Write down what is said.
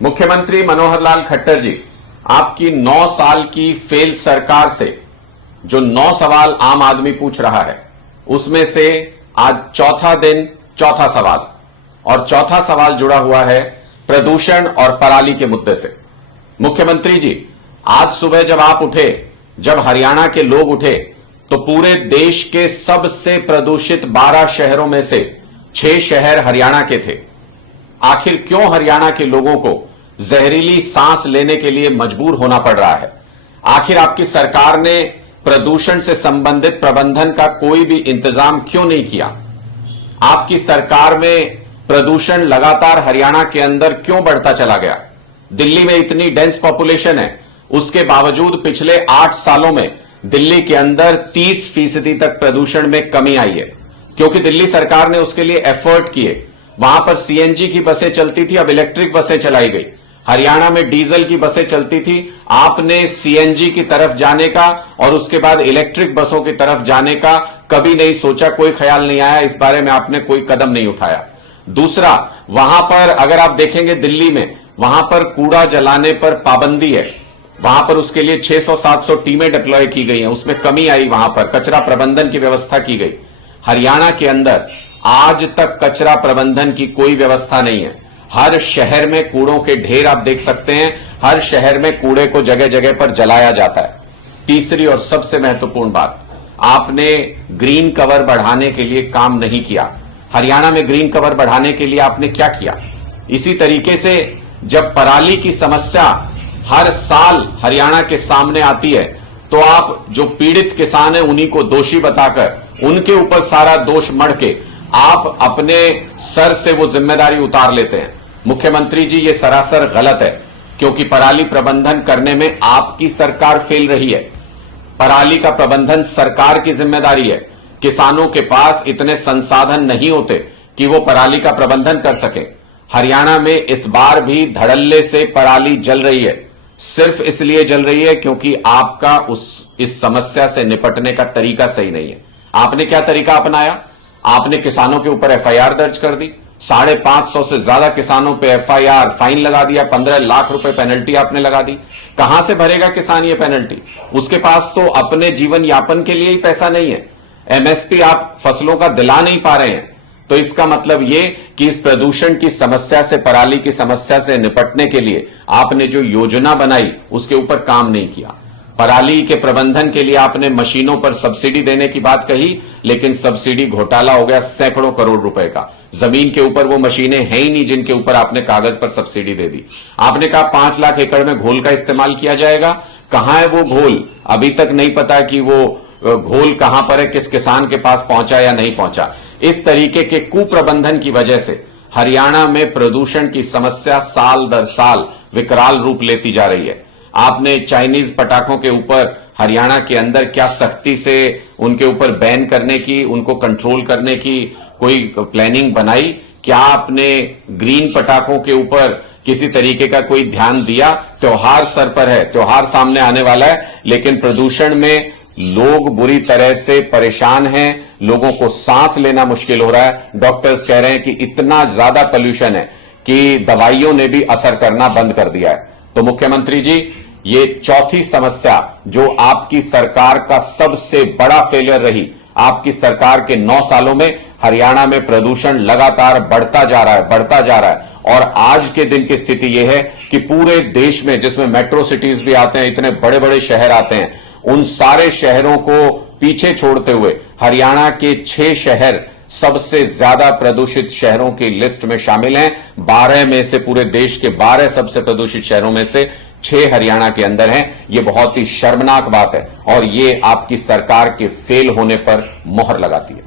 मुख्यमंत्री मनोहर लाल खट्टर जी, आपकी 9 साल की फेल सरकार से जो 9 सवाल आम आदमी पूछ रहा है, उसमें से आज चौथा दिन चौथा सवाल, और चौथा सवाल जुड़ा हुआ है प्रदूषण और पराली के मुद्दे से। मुख्यमंत्री जी, आज सुबह जब आप उठे, जब हरियाणा के लोग उठे, तो पूरे देश के सबसे प्रदूषित 12 शहरों में से 6 शहर हरियाणा के थे। आखिर क्यों हरियाणा के लोगों को जहरीली सांस लेने के लिए मजबूर होना पड़ रहा है? आखिर आपकी सरकार ने प्रदूषण से संबंधित प्रबंधन का कोई भी इंतजाम क्यों नहीं किया? आपकी सरकार में प्रदूषण लगातार हरियाणा के अंदर क्यों बढ़ता चला गया? दिल्ली में इतनी डेंस पॉपुलेशन है, उसके बावजूद पिछले 8 सालों में दिल्ली के अंदर 30% तक प्रदूषण में कमी आई है, क्योंकि दिल्ली सरकार ने उसके लिए एफर्ट किए। वहां पर सीएनजी की बसें चलती थी, अब इलेक्ट्रिक बसें चलाई गई। हरियाणा में डीजल की बसें चलती थी, आपने सीएनजी की तरफ जाने का और उसके बाद इलेक्ट्रिक बसों की तरफ जाने का कभी नहीं सोचा, कोई ख्याल नहीं आया, इस बारे में आपने कोई कदम नहीं उठाया। दूसरा, वहां पर अगर आप देखेंगे दिल्ली में, वहां पर कूड़ा जलाने पर पाबंदी है, वहां पर उसके लिए 600-700 टीमें डिप्लॉय की गई हैं, उसमें कमी आई। वहां पर कचरा प्रबंधन की व्यवस्था की गई। हरियाणा के अंदर आज तक कचरा प्रबंधन की कोई व्यवस्था नहीं है। हर शहर में कूड़ों के ढेर आप देख सकते हैं, हर शहर में कूड़े को जगह जगह पर जलाया जाता है। तीसरी और सबसे महत्वपूर्ण बात, आपने ग्रीन कवर बढ़ाने के लिए काम नहीं किया। हरियाणा में ग्रीन कवर बढ़ाने के लिए आपने क्या किया? इसी तरीके से जब पराली की समस्या हर साल हरियाणा के सामने आती है, तो आप जो पीड़ित किसान है उन्हीं को दोषी बताकर उनके ऊपर सारा दोष मढ़ के आप अपने सर से वो जिम्मेदारी उतार लेते हैं। मुख्यमंत्री जी, ये सरासर गलत है, क्योंकि पराली प्रबंधन करने में आपकी सरकार फेल रही है। पराली का प्रबंधन सरकार की जिम्मेदारी है। किसानों के पास इतने संसाधन नहीं होते कि वो पराली का प्रबंधन कर सके। हरियाणा में इस बार भी धड़ल्ले से पराली जल रही है, सिर्फ इसलिए जल रही है क्योंकि आपका इस समस्या से निपटने का तरीका सही नहीं है। आपने क्या तरीका अपनाया? आपने किसानों के ऊपर एफआईआर दर्ज कर दी, 550 से ज्यादा किसानों पे एफआईआर, फाइन लगा दिया, 15 लाख रुपए पेनल्टी आपने लगा दी। कहां से भरेगा किसान ये पेनल्टी? उसके पास तो अपने जीवन यापन के लिए ही पैसा नहीं है। एमएसपी आप फसलों का दिला नहीं पा रहे हैं। तो इसका मतलब ये कि इस प्रदूषण की समस्या से, पराली की समस्या से निपटने के लिए आपने जो योजना बनाई उसके ऊपर काम नहीं किया। पराली के प्रबंधन के लिए आपने मशीनों पर सब्सिडी देने की बात कही, लेकिन सब्सिडी घोटाला हो गया सैकड़ों करोड़ रुपए का। जमीन के ऊपर वो मशीनें हैं ही नहीं जिनके ऊपर आपने कागज पर सब्सिडी दे दी। आपने कहा 5 लाख एकड़ में घोल का इस्तेमाल किया जाएगा। कहां है वो घोल? अभी तक नहीं पता कि वो घोल कहां पर है, किस किसान के पास पहुंचा या नहीं पहुंचा। इस तरीके के कुप्रबंधन की वजह से हरियाणा में प्रदूषण की समस्या साल दर साल विकराल रूप लेती जा रही है। आपने चाइनीज पटाखों के ऊपर हरियाणा के अंदर क्या सख्ती से उनके ऊपर बैन करने की, उनको कंट्रोल करने की कोई प्लानिंग बनाई? क्या आपने ग्रीन पटाखों के ऊपर किसी तरीके का कोई ध्यान दिया? त्योहार सर पर है, त्योहार सामने आने वाला है, लेकिन प्रदूषण में लोग बुरी तरह से परेशान हैं, लोगों को सांस लेना मुश्किल हो रहा है। डॉक्टर्स कह रहे हैं कि इतना ज्यादा पोल्यूशन है कि दवाइयों ने भी असर करना बंद कर दिया है। तो मुख्यमंत्री जी, ये चौथी समस्या जो आपकी सरकार का सबसे बड़ा फेलियर रही। आपकी सरकार के 9 सालों में हरियाणा में प्रदूषण लगातार बढ़ता जा रहा है, और आज के दिन की स्थिति यह है कि पूरे देश में, जिसमें मेट्रो सिटीज भी आते हैं, इतने बड़े बड़े शहर आते हैं, उन सारे शहरों को पीछे छोड़ते हुए हरियाणा के 6 शहर सबसे ज्यादा प्रदूषित शहरों की लिस्ट में शामिल हैं। 12 में से, पूरे देश के 12 सबसे प्रदूषित शहरों में से 6 हरियाणा के अंदर हैं। यह बहुत ही शर्मनाक बात है और ये आपकी सरकार के फेल होने पर मोहर लगाती है।